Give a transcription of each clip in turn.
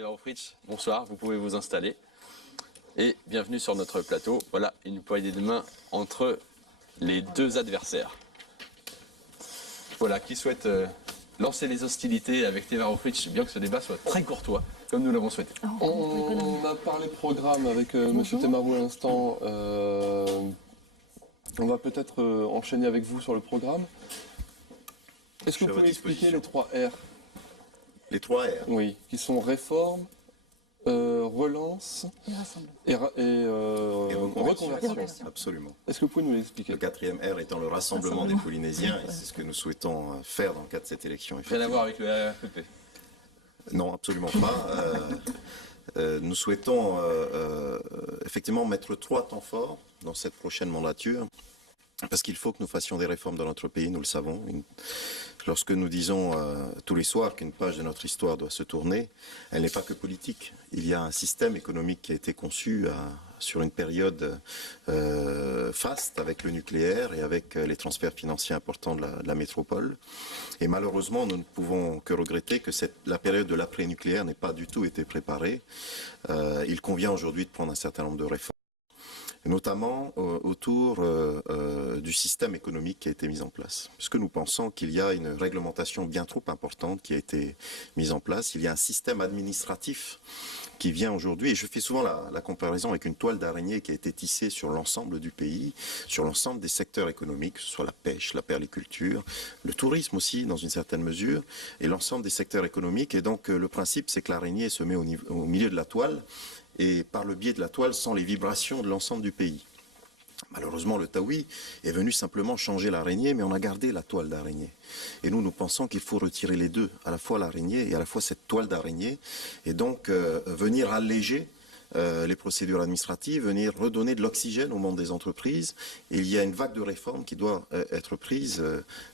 Théodore Fritsch, bonsoir, vous pouvez vous installer. Et bienvenue sur notre plateau. Voilà une poignée de main entre les deux adversaires. Voilà, qui souhaite lancer les hostilités avec Théodore Fritsch, bien que ce débat soit très courtois, comme nous l'avons souhaité. On a parlé programme avec M. Temarou à l'instant. On va peut-être enchaîner avec vous sur le programme. Est-ce que vous pouvez expliquer les 3 R? Les 3 R? Oui, qui sont réforme, relance et reconversion. Absolument. Est-ce que vous pouvez nous l'expliquer? Le 4e R étant le rassemblement des Polynésiens, et c'est ce que nous souhaitons faire dans le cadre de cette élection. Rien à voir avec le RPP? Non, absolument pas. Nous souhaitons effectivement mettre 3 temps forts dans cette prochaine mandature. Parce qu'il faut que nous fassions des réformes dans notre pays, nous le savons. Lorsque nous disons tous les soirs qu'une page de notre histoire doit se tourner, elle n'est pas que politique. Il y a un système économique qui a été conçu sur une période faste avec le nucléaire et avec les transferts financiers importants de la métropole. Et malheureusement, nous ne pouvons que regretter que la période de l'après-nucléaire n'ait pas du tout été préparée. Il convient aujourd'hui de prendre un certain nombre de réformes, notamment autour du système économique qui a été mis en place. Puisque nous pensons qu'il y a une réglementation bien trop importante qui a été mise en place. Il y a un système administratif qui vient aujourd'hui, et je fais souvent la comparaison avec une toile d'araignée qui a été tissée sur l'ensemble du pays, sur l'ensemble des secteurs économiques, que ce soit la pêche, la perliculture, le tourisme aussi dans une certaine mesure, et l'ensemble des secteurs économiques. Et donc le principe, c'est que l'araignée se met au milieu de la toile, et par le biais de la toile sans les vibrations de l'ensemble du pays. Malheureusement, le Taoui est venu simplement changer l'araignée, mais on a gardé la toile d'araignée. Et nous pensons qu'il faut retirer les deux, à la fois l'araignée et à la fois cette toile d'araignée, et donc venir alléger les procédures administratives, venir redonner de l'oxygène au monde des entreprises. Et il y a une vague de réformes qui doit être prise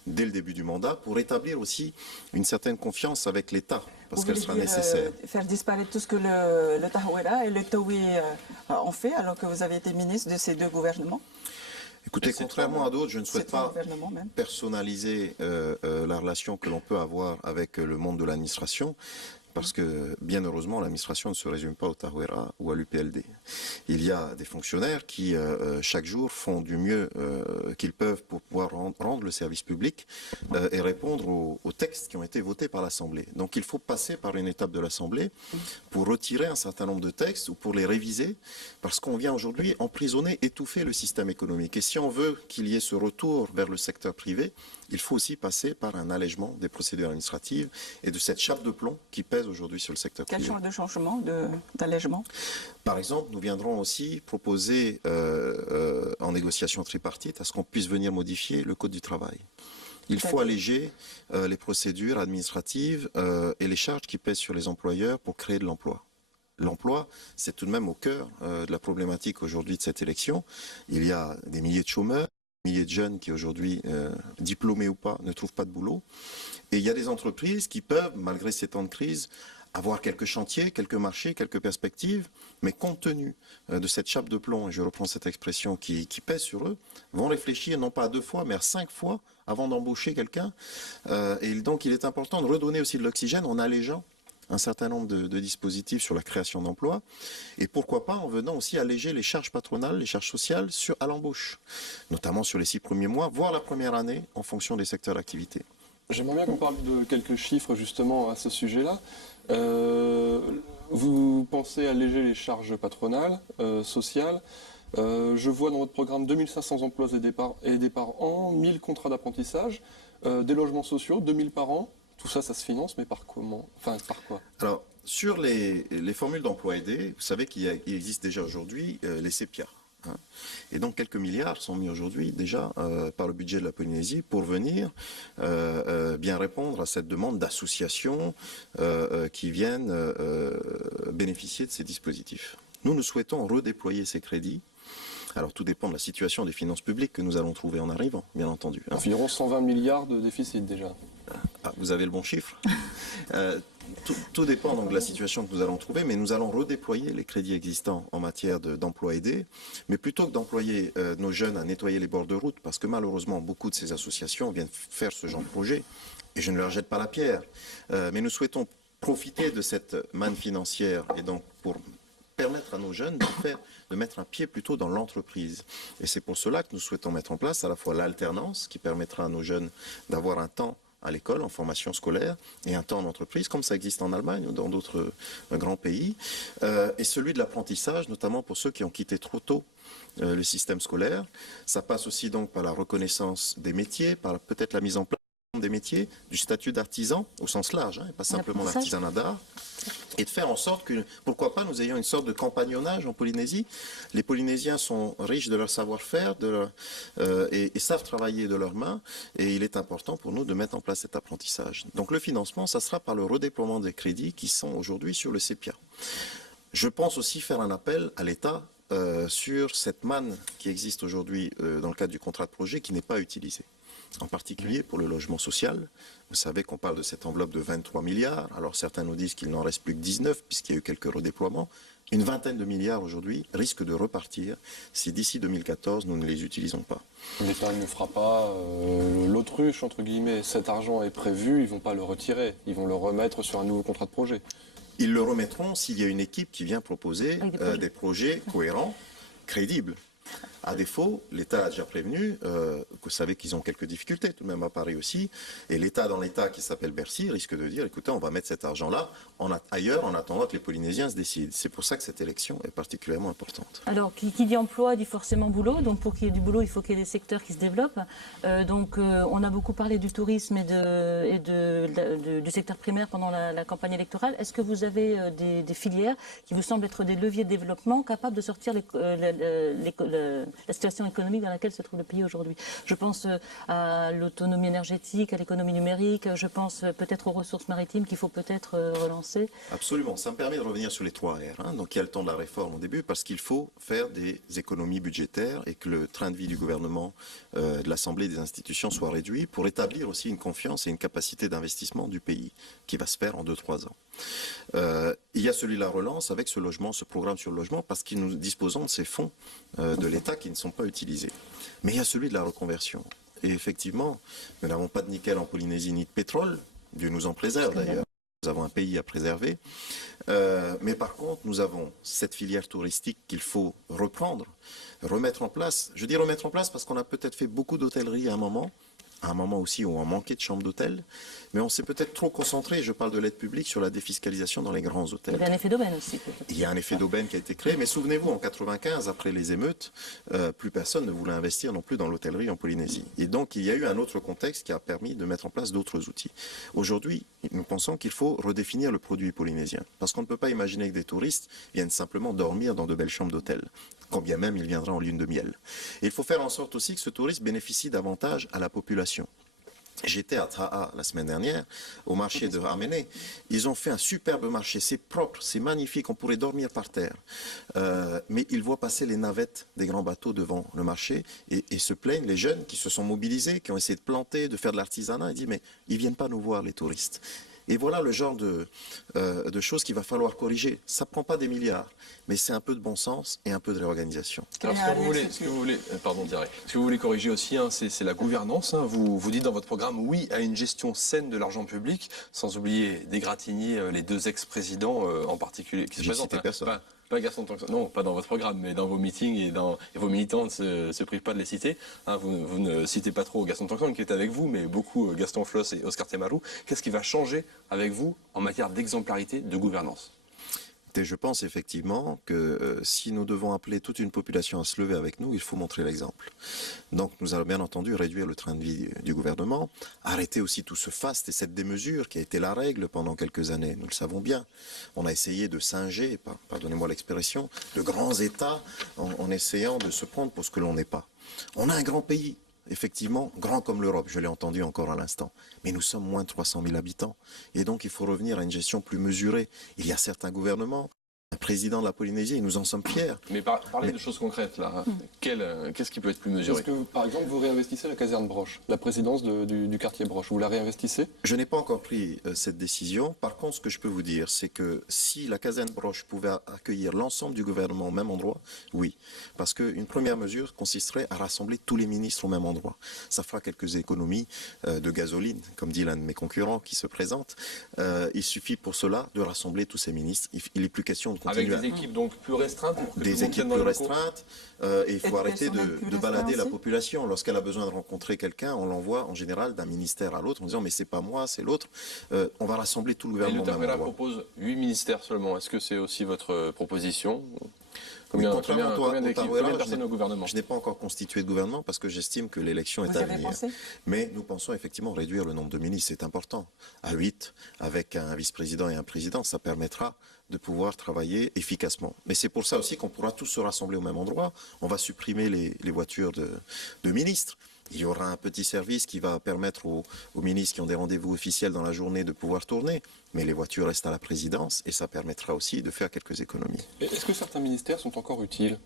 dès le début du mandat pour établir aussi une certaine confiance avec l'État, parce qu'elle sera nécessaire. Faire disparaître tout ce que le Tahuela et le Taoui ont fait, alors que vous avez été ministre de ces deux gouvernements? Écoutez, contrairement à d'autres, je ne souhaite pas personnaliser la relation que l'on peut avoir avec le monde de l'administration. Parce que, bien heureusement, l'administration ne se résume pas au Tahuera ou à l'UPLD. Il y a des fonctionnaires qui, chaque jour, font du mieux qu'ils peuvent pour pouvoir rendre le service public et répondre aux textes qui ont été votés par l'Assemblée. Donc il faut passer par une étape de l'Assemblée pour retirer un certain nombre de textes ou pour les réviser, parce qu'on vient aujourd'hui emprisonner, étouffer le système économique. Et si on veut qu'il y ait ce retour vers le secteur privé, il faut aussi passer par un allègement des procédures administratives et de cette chape de plomb qui pèse aujourd'hui sur le secteur privé. Quel genre de changement, d'allègement? Par exemple, nous viendrons aussi proposer en négociation tripartite à ce qu'on puisse venir modifier le Code du travail. Il faut alléger les procédures administratives et les charges qui pèsent sur les employeurs pour créer de l'emploi. L'emploi, c'est tout de même au cœur de la problématique aujourd'hui de cette élection. Il y a des milliers de chômeurs, milliers de jeunes qui aujourd'hui, diplômés ou pas, ne trouvent pas de boulot. Et il y a des entreprises qui peuvent, malgré ces temps de crise, avoir quelques chantiers, quelques marchés, quelques perspectives, mais compte tenu de cette chape de plomb, et je reprends cette expression qui pèse sur eux, vont réfléchir non pas à 2 fois, mais à 5 fois avant d'embaucher quelqu'un. Et donc il est important de redonner aussi de l'oxygène en allégeant un certain nombre de dispositifs sur la création d'emplois, et pourquoi pas en venant aussi alléger les charges patronales, les charges sociales à l'embauche, notamment sur les 6 premiers mois, voire la première année, en fonction des secteurs d'activité. J'aimerais bien qu'on parle de quelques chiffres justement à ce sujet-là. Vous pensez alléger les charges patronales, sociales. Je vois dans votre programme 2500 emplois aidés par an, 1000 contrats d'apprentissage, des logements sociaux, 2000 par an. Tout ça, ça se finance, mais par comment? Enfin, par quoi? Alors, sur les formules d'emploi aidé, vous savez qu'il existe déjà aujourd'hui les CEPIA. Et donc, quelques milliards sont mis aujourd'hui déjà par le budget de la Polynésie pour venir bien répondre à cette demande d'associations qui viennent bénéficier de ces dispositifs. Nous souhaitons redéployer ces crédits. Alors tout dépend de la situation des finances publiques que nous allons trouver en arrivant, bien entendu. Environ 120 milliards de déficit déjà. Ah, vous avez le bon chiffre. Tout dépend donc de la situation que nous allons trouver, mais nous allons redéployer les crédits existants en matière d'emploi aidé. Mais plutôt que d'employer nos jeunes à nettoyer les bords de route, parce que malheureusement beaucoup de ces associations viennent faire ce genre de projet, et je ne leur jette pas la pierre, mais nous souhaitons profiter de cette manne financière et donc pour permettre à nos jeunes de mettre un pied plutôt dans l'entreprise. Et c'est pour cela que nous souhaitons mettre en place à la fois l'alternance qui permettra à nos jeunes d'avoir un temps à l'école, en formation scolaire, et un temps en entreprise, comme ça existe en Allemagne ou dans d'autres grands pays, et celui de l'apprentissage, notamment pour ceux qui ont quitté trop tôt le système scolaire. Ça passe aussi donc par la reconnaissance des métiers, par peut-être la mise en place des métiers, du statut d'artisan au sens large, et pas simplement l'artisanat d'art, et de faire en sorte que, pourquoi pas, nous ayons une sorte de compagnonnage en Polynésie. Les Polynésiens sont riches de leur savoir-faire et savent travailler de leurs mains, et il est important pour nous de mettre en place cet apprentissage. Donc le financement, ça sera par le redéploiement des crédits qui sont aujourd'hui sur le CEPIA. Je pense aussi faire un appel à l'État sur cette manne qui existe aujourd'hui dans le cadre du contrat de projet qui n'est pas utilisée. En particulier pour le logement social. Vous savez qu'on parle de cette enveloppe de 23 milliards. Alors certains nous disent qu'il n'en reste plus que 19 puisqu'il y a eu quelques redéploiements. Une vingtaine de milliards aujourd'hui risquent de repartir si d'ici 2014 nous ne les utilisons pas. L'État ne fera pas l'autruche, entre guillemets. Cet argent est prévu, ils ne vont pas le retirer. Ils vont le remettre sur un nouveau contrat de projet. Ils le remettront s'il y a une équipe qui vient proposer des projets cohérents, crédibles. À défaut, l'État a déjà prévenu, vous savez qu'ils ont quelques difficultés, tout de même à Paris aussi, et l'État dans l'État qui s'appelle Bercy risque de dire, écoutez, on va mettre cet argent-là ailleurs en attendant que les Polynésiens se décident. C'est pour ça que cette élection est particulièrement importante. Alors, qui dit emploi dit forcément boulot, donc pour qu'il y ait du boulot, il faut qu'il y ait des secteurs qui se développent. On a beaucoup parlé du tourisme et du secteur primaire pendant la campagne électorale. Est-ce que vous avez des filières qui vous semblent être des leviers de développement capables de sortir la situation économique dans laquelle se trouve le pays aujourd'hui? Je pense à l'autonomie énergétique, à l'économie numérique, je pense peut-être aux ressources maritimes qu'il faut peut-être relancer. Absolument, ça me permet de revenir sur les 3 R. Donc il y a le temps de la réforme au début parce qu'il faut faire des économies budgétaires et que le train de vie du gouvernement, de l'Assemblée et des institutions soit réduit pour établir aussi une confiance et une capacité d'investissement du pays qui va se faire en 2-3 ans. Il y a celui de la relance avec ce programme sur le logement parce que nous disposons de ces fonds de l'État qui ne sont pas utilisés. Mais il y a celui de la reconversion. Et effectivement, nous n'avons pas de nickel en Polynésie ni de pétrole, Dieu nous en préserve d'ailleurs. Nous avons un pays à préserver. Mais par contre, nous avons cette filière touristique qu'il faut reprendre, remettre en place. Je dis remettre en place parce qu'on a peut-être fait beaucoup d'hôtellerie à un moment aussi où on manquait de chambres d'hôtel, mais on s'est peut-être trop concentré, je parle de l'aide publique, sur la défiscalisation dans les grands hôtels. Il y a un effet d'aubaine aussi. Il y a un effet d'aubaine qui a été créé, mais souvenez-vous, en 95, après les émeutes, plus personne ne voulait investir non plus dans l'hôtellerie en Polynésie. Et donc, il y a eu un autre contexte qui a permis de mettre en place d'autres outils. Aujourd'hui, nous pensons qu'il faut redéfinir le produit polynésien, parce qu'on ne peut pas imaginer que des touristes viennent simplement dormir dans de belles chambres d'hôtel, quand bien même il viendra en lune de miel. Et il faut faire en sorte aussi que ce tourisme bénéficie davantage à la population. J'étais à Ta'a la semaine dernière, au marché de Ramené. Ils ont fait un superbe marché, c'est propre, c'est magnifique, on pourrait dormir par terre. Mais ils voient passer les navettes des grands bateaux devant le marché et se plaignent, les jeunes qui se sont mobilisés, qui ont essayé de planter, de faire de l'artisanat, ils disent mais ils ne viennent pas nous voir les touristes. Et voilà le genre de choses qu'il va falloir corriger. Ça ne prend pas des milliards, mais c'est un peu de bon sens et un peu de réorganisation. Alors, ce que vous voulez corriger aussi, c'est la gouvernance. Vous dites dans votre programme oui à une gestion saine de l'argent public, sans oublier d'égratigner les 2 ex-présidents en particulier. Qui se présentent, personne. Pas Gaston Tongson, non, pas dans votre programme, mais dans vos meetings et vos militants ne se privent pas de les citer. Vous ne citez pas trop Gaston Tongson qui est avec vous, mais beaucoup Gaston Floss et Oscar Temaru. Qu'est-ce qui va changer avec vous en matière d'exemplarité de gouvernance? Et je pense effectivement que si nous devons appeler toute une population à se lever avec nous, il faut montrer l'exemple. Donc nous allons bien entendu réduire le train de vie du gouvernement, arrêter aussi tout ce faste et cette démesure qui a été la règle pendant quelques années, nous le savons bien. On a essayé de singer, pardonnez-moi l'expression, de grands États en essayant de se prendre pour ce que l'on n'est pas. On a un grand pays. Effectivement, grand comme l'Europe, je l'ai entendu encore à l'instant. Mais nous sommes moins de 300 000 habitants. Et donc, il faut revenir à une gestion plus mesurée. Il y a certains gouvernements, président de la Polynésie et nous en sommes fiers. Mais parlez de choses concrètes, là. Qu'est-ce qui peut être plus mesuré? Est-ce que, par exemple, vous réinvestissez la caserne Broche, la présidence du quartier Broche, vous la réinvestissez? Je n'ai pas encore pris cette décision. Par contre, ce que je peux vous dire, c'est que si la caserne Broche pouvait accueillir l'ensemble du gouvernement au même endroit, oui. Parce qu'une première mesure consisterait à rassembler tous les ministres au même endroit. Ça fera quelques économies de gasoline, comme dit l'un de mes concurrents qui se présente. Il suffit pour cela de rassembler tous ces ministres. Il n'est plus question de continuer. Avec des équipes donc plus restreintes pour que Des tout le monde équipes vienne dans plus les locaux. restreintes. Et il faut arrêter de balader la population. Lorsqu'elle a besoin de rencontrer quelqu'un, on l'envoie en général d'un ministère à l'autre en disant mais c'est pas moi, c'est l'autre. On va rassembler tout le Et gouvernement le au même Tawela endroit. propose 8 ministères seulement. Est-ce que c'est aussi votre proposition? Oui, Combien contrairement d'équipes, au combien Tawela, de personnes au gouvernement? je n'ai pas encore constitué de gouvernement parce que j'estime que l'élection est Vous à avez venir. pensé? Mais nous pensons effectivement réduire le nombre de ministres, c'est important. À 8, avec un vice-président et un président, ça permettra de pouvoir travailler efficacement. Mais c'est pour ça aussi qu'on pourra tous se rassembler au même endroit. On va supprimer les voitures de ministres. Il y aura un petit service qui va permettre aux ministres qui ont des rendez-vous officiels dans la journée de pouvoir tourner. Mais les voitures restent à la présidence et ça permettra aussi de faire quelques économies. Est-ce que certains ministères sont encore utiles?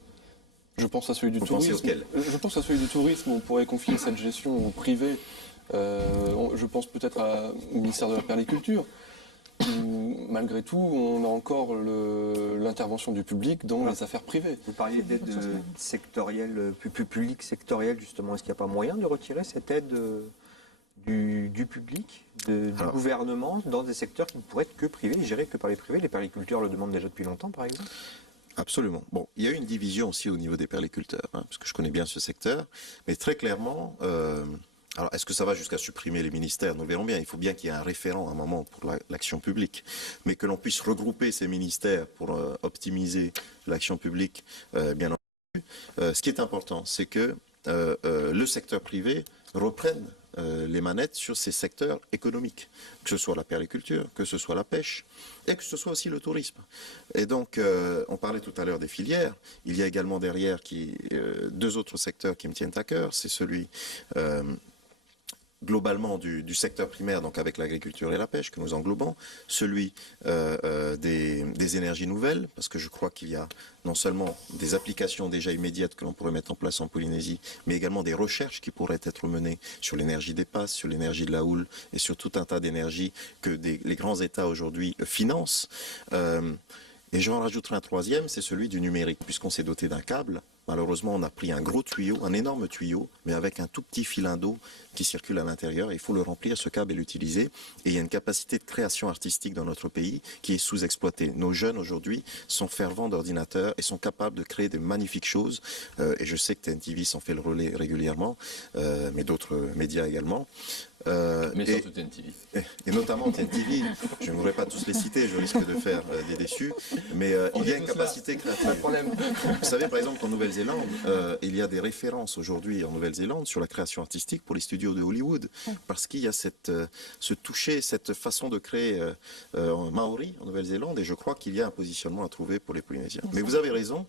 Je pense à celui du Vous pensez tourisme. auquel? Je pense à celui du tourisme. On pourrait confier cette gestion au privé. Je pense peut-être au ministère de la Perliculture. Malgré tout, on a encore l'intervention du public dans les affaires privées. Vous parliez d'aide sectorielle, plus publique sectorielle, justement. Est-ce qu'il n'y a pas moyen de retirer cette aide du public, du gouvernement, dans des secteurs qui ne pourraient être que privés, gérés que par les privés? Les perliculteurs le demandent déjà depuis longtemps, par exemple. Absolument. Bon, il y a une division aussi au niveau des perliculteurs, parce que je connais bien ce secteur, mais très clairement, alors est-ce que ça va jusqu'à supprimer les ministères? Nous le verrons bien. Il faut bien qu'il y ait un référent à un moment pour l'action publique, mais que l'on puisse regrouper ces ministères pour optimiser l'action publique, bien entendu. Ce qui est important, c'est que le secteur privé reprenne les manettes sur ces secteurs économiques, que ce soit la perliculture, que ce soit la pêche, et que ce soit aussi le tourisme. Et donc, on parlait tout à l'heure des filières, il y a également derrière deux autres secteurs qui me tiennent à cœur, c'est celui globalement du secteur primaire, donc avec l'agriculture et la pêche que nous englobons, celui des énergies nouvelles, parce que je crois qu'il y a non seulement des applications déjà immédiates que l'on pourrait mettre en place en Polynésie, mais également des recherches qui pourraient être menées sur l'énergie des passes, sur l'énergie de la houle et sur tout un tas d'énergies que les grands États aujourd'hui financent. Et j'en rajouterai un troisième, c'est celui du numérique, puisqu'on s'est doté d'un câble. Malheureusement, on a pris un gros tuyau, un énorme tuyau, mais avec un tout petit filin d'eau qui circule à l'intérieur. Il faut le remplir, ce câble, et l'utiliser. Et il y a une capacité de création artistique dans notre pays qui est sous-exploitée. Nos jeunes, aujourd'hui, sont fervents d'ordinateurs et sont capables de créer de magnifiques choses. Et je sais que TNTV s'en fait le relais régulièrement, mais d'autres médias également. Mais surtout TNTV. Et notamment TNTV, je ne voudrais pas tous les citer, je risque de faire des déçus, mais il y a une capacité créative. Pas de problème. Vous savez, par exemple, qu'en Nouvelle-Zélande, il y a des références aujourd'hui en Nouvelle-Zélande sur la création artistique pour les studios de Hollywood, parce qu'il y a ce toucher, cette façon de créer en maori en Nouvelle-Zélande, et je crois qu'il y a un positionnement à trouver pour les Polynésiens. Mais vous avez raison.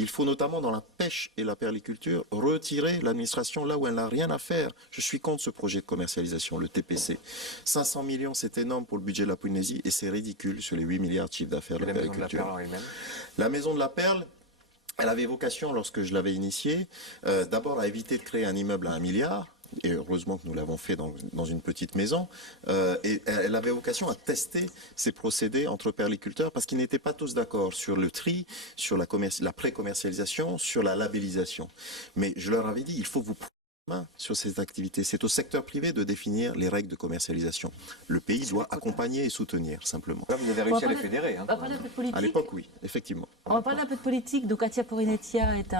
Il faut notamment dans la pêche et la perliculture retirer l'administration là où elle n'a rien à faire. Je suis contre ce projet de commercialisation, le TPC. 500 millions, c'est énorme pour le budget de la Polynésie et c'est ridicule sur les 8 milliards de chiffre d'affaires de la perliculture. La Maison de la Perle, elle avait vocation, lorsque je l'avais initiée, d'abord à éviter de créer un immeuble à 1 milliard. Et heureusement que nous l'avons fait dans une petite maison. Et elle avait vocation à tester ces procédés entre perliculteurs parce qu'ils n'étaient pas tous d'accord sur le tri, sur la pré-commercialisation, sur la labellisation. Mais je leur avais dit, il faut que vous preniez main sur ces activités. C'est au secteur privé de définir les règles de commercialisation. Le pays doit accompagner et soutenir, simplement. Là, vous avez réussi à les fédérer. On va parler un peu de politique. À l'époque, oui, effectivement. On va parler un peu de politique. Donc, Atia Porinetia est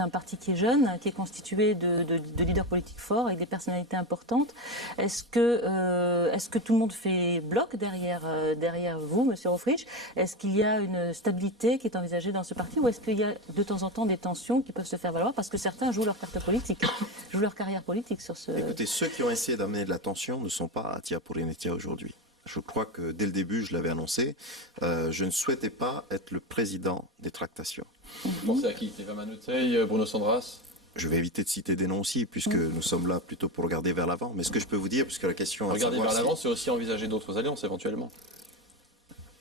un parti qui est jeune, qui est constitué de leaders politiques forts avec des personnalités importantes. Est-ce que tout le monde fait bloc derrière vous, Monsieur Rofrich? Est-ce qu'il y a une stabilité qui est envisagée dans ce parti ou est-ce qu'il y a de temps en temps des tensions qui peuvent se faire valoir parce que certains jouent leur carte politique, jouent leur carrière politique sur ce... Écoutez, ceux qui ont essayé d'amener de la tension ne sont pas à Atia Porinetia aujourd'hui. Je crois que dès le début, je l'avais annoncé, je ne souhaitais pas être le président des tractations. Vous pensez à qui? Teva Manutei, Bruno Sandras? Je vais éviter de citer des noms aussi, puisque nous sommes là plutôt pour regarder vers l'avant. Mais ce que je peux vous dire, puisque la question... Regarder vers l'avant, c'est aussi envisager d'autres alliances éventuellement.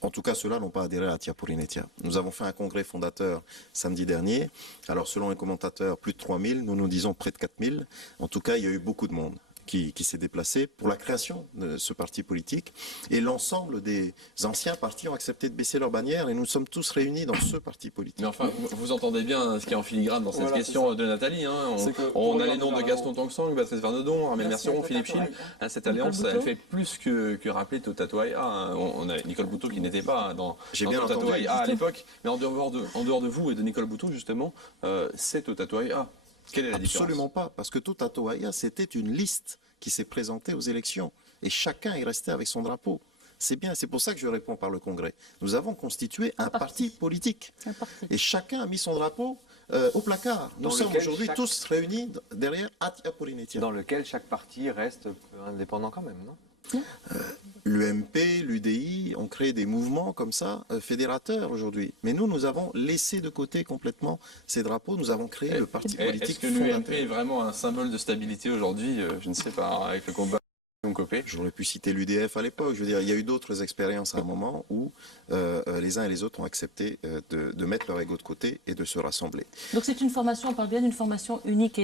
En tout cas, ceux-là n'ont pas adhéré à Atia pour Inetia. Nous avons fait un congrès fondateur samedi dernier. Alors, selon les commentateurs, plus de 3000, nous disons près de 4000. En tout cas, il y a eu beaucoup de monde qui s'est déplacé pour la création de ce parti politique. Et l'ensemble des anciens partis ont accepté de baisser leur bannière et nous sommes tous réunis dans ce parti politique. Mais enfin, vous entendez bien ce qui est en filigrane dans cette Voilà, question de Nathalie. Hein. On a les noms de Gaston Tangsang, Patrice Vernedon, Armel Merciron, Philippe Chine. Hein, cette alliance, elle fait plus que rappeler Totatoaïa. Hein. On a Nicole Bouteau qui n'était pas dans Totatoaïa à l'époque. Mais en dehors de vous et de Nicole Bouteau, justement, c'est Totatoaïa. Quelle est la différence? Absolument pas, parce que Totatoaïa, c'était une liste qui s'est présentée aux élections. Et chacun est resté avec son drapeau. C'est bien, c'est pour ça que je réponds par le Congrès. Nous avons constitué un parti politique. Et chacun a mis son drapeau au placard. Nous sommes aujourd'hui tous réunis derrière Atia pour Inetia. Dans lequel chaque parti reste indépendant quand même, non? L'UMP, l'UDI ont créé des mouvements comme ça, fédérateurs aujourd'hui. Mais nous avons laissé de côté complètement ces drapeaux. Nous avons créé le parti politique. Est-ce que l'UMP est vraiment un symbole de stabilité aujourd'hui? Je ne sais pas, avec le combat. J'aurais pu citer l'UDF à l'époque. Je veux dire, il y a eu d'autres expériences à un moment où les uns et les autres ont accepté de mettre leur ego de côté et de se rassembler. Donc c'est une formation, on parle bien d'une formation unique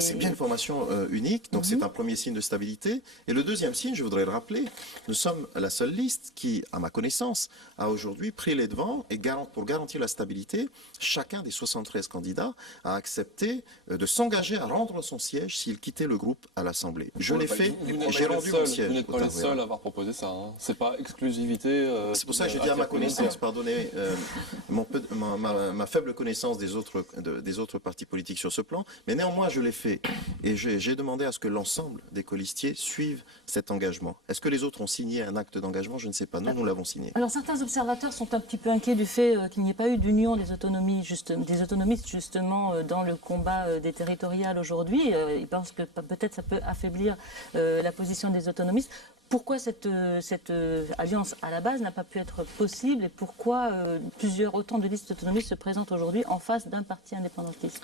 C'est bien une formation unique, donc c'est un premier signe de stabilité. Et le deuxième signe, je voudrais le rappeler, nous sommes la seule liste qui, à ma connaissance, a aujourd'hui pris les devants et pour garantir la stabilité, chacun des 73 candidats a accepté de s'engager à rendre son siège s'il quittait le groupe à l'Assemblée. Je l'ai fait, j'ai rendu mon siège. Vous n'êtes pas les seuls à avoir proposé ça. Hein. C'est pas exclusivité. C'est pour ça que j'ai dit à ma connaissance, pardonnez, ma faible connaissance des autres partis politiques sur ce plan, mais néanmoins je l'ai fait. Et j'ai demandé à ce que l'ensemble des colistiers suivent cet engagement. Est-ce que les autres ont signé un acte d'engagement? Je ne sais pas. Nous l'avons signé. Alors certains observateurs sont un petit peu inquiets du fait qu'il n'y ait pas eu d'union des autonomistes justement dans le combat des territoriales aujourd'hui. Ils pensent que peut-être ça peut affaiblir la position des autonomistes. Pourquoi cette alliance à la base n'a pas pu être possible et pourquoi autant de listes autonomistes se présentent aujourd'hui en face d'un parti indépendantiste?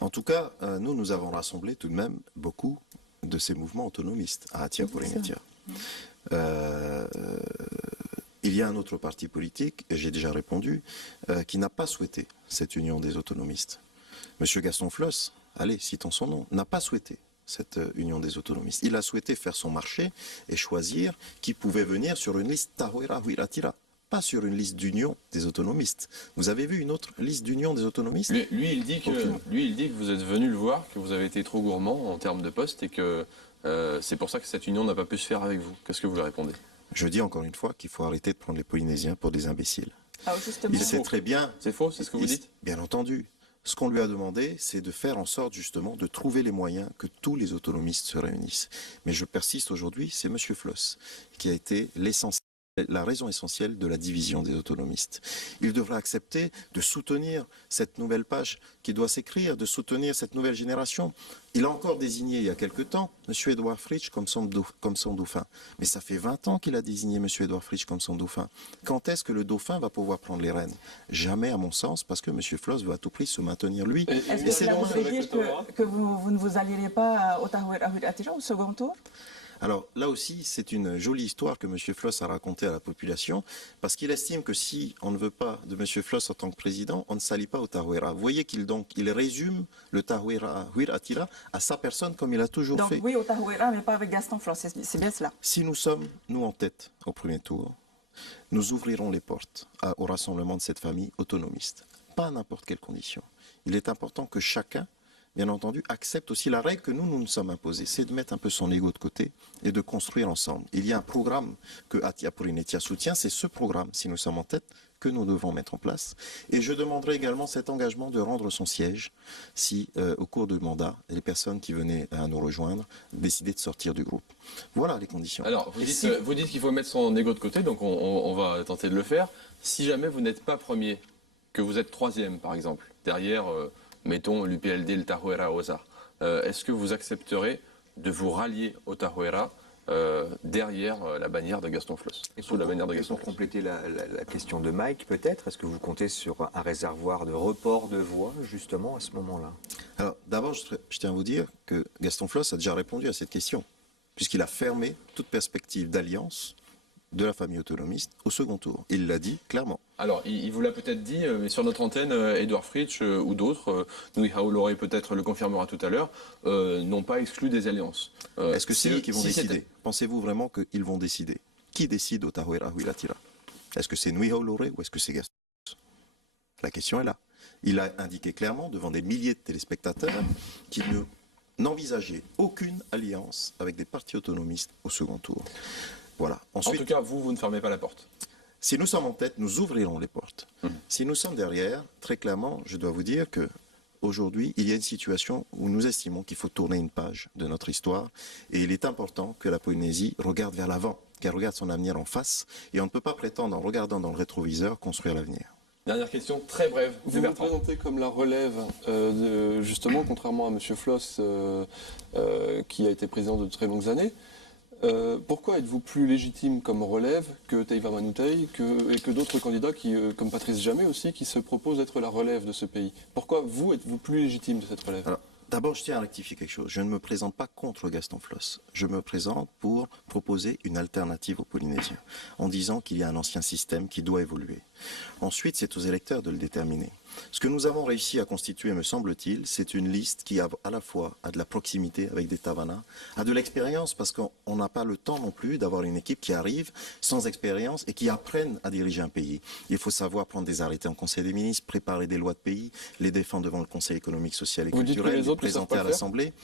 En tout cas, nous avons rassemblé tout de même beaucoup de ces mouvements autonomistes à Atia pour Inetia. Il y a un autre parti politique, et j'ai déjà répondu, qui n'a pas souhaité cette union des autonomistes. Monsieur Gaston Floss, allez, citons son nom, n'a pas souhaité cette union des autonomistes. Il a souhaité faire son marché et choisir qui pouvait venir sur une liste Tahoeira Huiratira, pas sur une liste d'union des autonomistes. Vous avez vu une autre liste d'union des autonomistes? Lui, il dit que vous êtes venu le voir, que vous avez été trop gourmand en termes de poste et que c'est pour ça que cette union n'a pas pu se faire avec vous. Qu'est-ce que vous lui répondez? Je dis encore une fois qu'il faut arrêter de prendre les Polynésiens pour des imbéciles. Alors justement, Il sait très bien... C'est faux, c'est ce que vous dites? Bien entendu. Ce qu'on lui a demandé, c'est de faire en sorte justement de trouver les moyens que tous les autonomistes se réunissent. Mais je persiste aujourd'hui, c'est M. Floss qui a été la raison essentielle de la division des autonomistes. Il devrait accepter de soutenir cette nouvelle page qui doit s'écrire, de soutenir cette nouvelle génération. Il a encore désigné il y a quelque temps M. Edouard Fritsch comme son dauphin. Mais ça fait 20 ans qu'il a désigné M. Edouard Fritsch comme son dauphin. Quand est-ce que le dauphin va pouvoir prendre les rênes? Jamais à mon sens, parce que M. Floss veut à tout prix se maintenir lui. est-ce que cela veut dire que vous ne vous allierez pas au Tahoeira Huiratira au second tour? Alors là aussi, c'est une jolie histoire que M. Floss a racontée à la population, parce qu'il estime que si on ne veut pas de M. Floss en tant que président, on ne s'allie pas au Tahoeira. Vous voyez qu'il résume le Tahoeira Huiratira à sa personne comme il a toujours fait. Donc oui au Tahoeira, mais pas avec Gaston Floss, c'est bien cela. Si nous sommes, nous, en tête au premier tour, nous ouvrirons les portes au rassemblement de cette famille autonomiste. Pas à n'importe quelle condition. Il est important que chacun, bien entendu, accepte aussi la règle que nous nous sommes imposés, c'est de mettre un peu son ego de côté et de construire ensemble. Il y a un programme que Atia pour Inetia soutient, c'est ce programme, si nous sommes en tête, que nous devons mettre en place. Et je demanderai également cet engagement de rendre son siège si, au cours du mandat, les personnes qui venaient à nous rejoindre décidaient de sortir du groupe. Voilà les conditions. Alors, vous dites qu'il faut mettre son ego de côté, donc on va tenter de le faire. Si jamais vous n'êtes pas premier, que vous êtes troisième, par exemple, derrière... mettons l'UPLD, le Tahoeira Ozar. Est-ce que vous accepterez de vous rallier au Tahoeira derrière la bannière de Gaston Floss, sous la bannière de Gaston Floss? Pour compléter la question de Mike, peut-être, est-ce que vous comptez sur un réservoir de report de voix, justement, à ce moment-là? Alors, d'abord, je tiens à vous dire que Gaston Floss a déjà répondu à cette question, puisqu'il a fermé toute perspective d'alliance de la famille autonomiste au second tour. Il l'a dit clairement. Alors, il vous l'a peut-être dit, mais sur notre antenne, Edouard Fritsch ou d'autres, Nui Hao peut-être le confirmera tout à l'heure, n'ont pas exclu des alliances. Est-ce que c'est eux qui vont décider? Pensez-vous vraiment qu'ils vont décider? Qui décide au Tahuera Huilatira? Est-ce que c'est Nui Hao ou est-ce que c'est Gaston? La question est là. Il a indiqué clairement devant des milliers de téléspectateurs qu'il n'envisageait aucune alliance avec des partis autonomistes au second tour. Voilà. Ensuite, en tout cas, vous ne fermez pas la porte. Si nous sommes en tête, nous ouvrirons les portes. Si nous sommes derrière, très clairement, je dois vous dire que aujourd'hui, il y a une situation où nous estimons qu'il faut tourner une page de notre histoire et il est important que la Polynésie regarde vers l'avant, qu'elle regarde son avenir en face et on ne peut pas prétendre en regardant dans le rétroviseur construire l'avenir. Dernière question, très brève. Vous vous présentez comme la relève, justement, contrairement à M. Floss, qui a été président de très longues années. Pourquoi êtes-vous plus légitime comme relève que Teiva Manutei et que d'autres candidats, comme Patrice Jamais aussi, qui se proposent d'être la relève de ce pays? Pourquoi vous êtes-vous plus légitime de cette relève? Alors, d'abord, je tiens à rectifier quelque chose. Je ne me présente pas contre Gaston Floss. Je me présente pour proposer une alternative aux Polynésiens, en disant qu'il y a un ancien système qui doit évoluer. Ensuite, c'est aux électeurs de le déterminer. Ce que nous avons réussi à constituer, me semble-t-il, c'est une liste qui a à la fois de la proximité avec des Tavanas, a de l'expérience, parce qu'on n'a pas le temps non plus d'avoir une équipe qui arrive sans expérience et qui apprenne à diriger un pays. Il faut savoir prendre des arrêtés en Conseil des ministres, préparer des lois de pays, les défendre devant le Conseil économique, social et culturel, les présenter à l'Assemblée.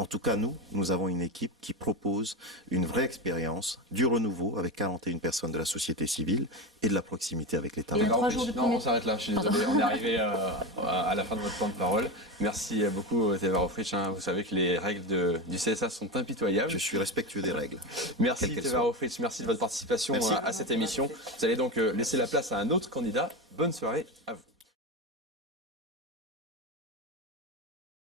En tout cas, nous avons une équipe qui propose une vraie expérience, du renouveau avec 41 personnes de la société civile et de la proximité avec l'État. Non, on s'arrête là, je suis désolé. On est arrivé à la fin de votre temps de parole. Merci beaucoup, Teva Fritsch. Vous savez que les règles du CSA sont impitoyables. Je suis respectueux des règles. Merci, Teva Fritsch. Merci de votre participation à cette émission. Vous allez donc laisser la place à un autre candidat. Bonne soirée à vous.